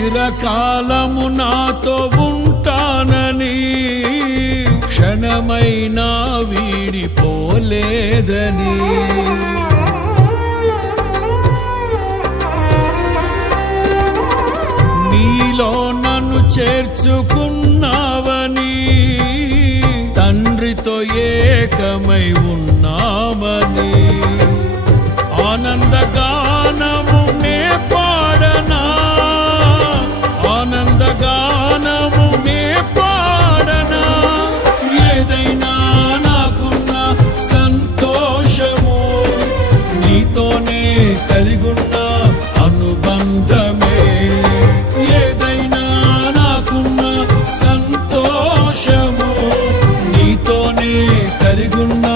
చిరకాలము నాతో ఉంటానని క్షణమైనా వీడిపోలేదని నీలో నన్ను చేర్చుకున్నావని తండ్రితో ఏకమై ఉన్నామని ఆనందగానము నే పాడనా ఆనందగానము నే పాడనా ఏదైనా నాకున్న సంతోషము నీతోనే కలిగున్న అనుబంధమే ఏదైనా నాకున్న సంతోషము నీతోనే కలిగున్న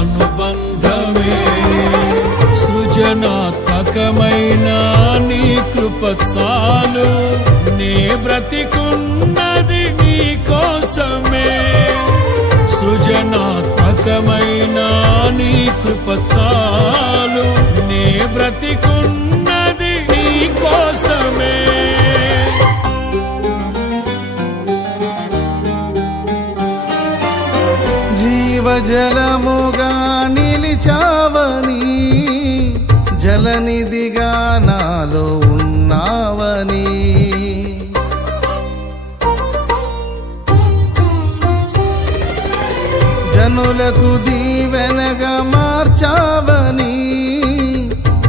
అనుబంధమే సృజనాత్మకమైన నీ కృప చాలు నే బ్రతికున్నది నీ కోసమే సృజనాత్మకమైన నీ కృప చాలు నే బ్రతికున్నది నీ కోసమే జీవజలముగా నిలిచావని జలనిధిగా నాలో ఉన్నావని జనులకు దీవెనగా మార్చావని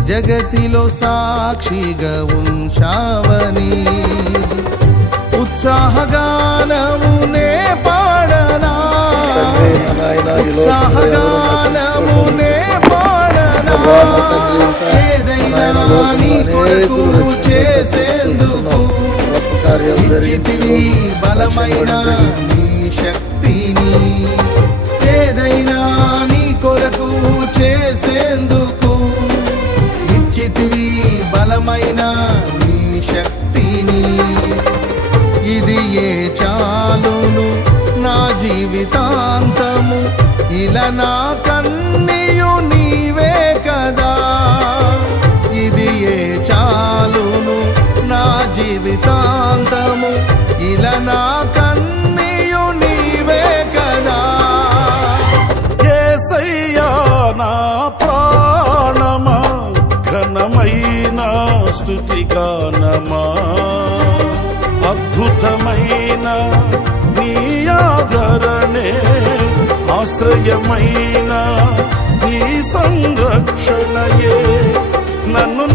జగతిలో సాక్షిగా ఉంచావని ఉత్సాహగానము నే పాడనా ఉత్సాహగానము నే పాడనా ఏదైనా నీ కొరకు చేసేందుకు ఇచ్చితివి బలమైన నీ శక్తిని ఏదైనా నీ కొరకు చేసేందుకు ఇచ్చితివి బలమైన నీ శక్తిని ఇది ఏ చాలును నా జీవితాంతము ఇలా నా కన్నీయు నీవే కదా ఇది ఏ చాలును నా జీవితాంతము ఇలా నా కన్నీయు నీవే కదా యేసయ్యా నా ప్రాణమా ఘనమైన స్తుతి గానమా అద్భుతమైన నీ ఆదరణే ఆశ్రయమైన నీ సంరక్షణయే నన్ను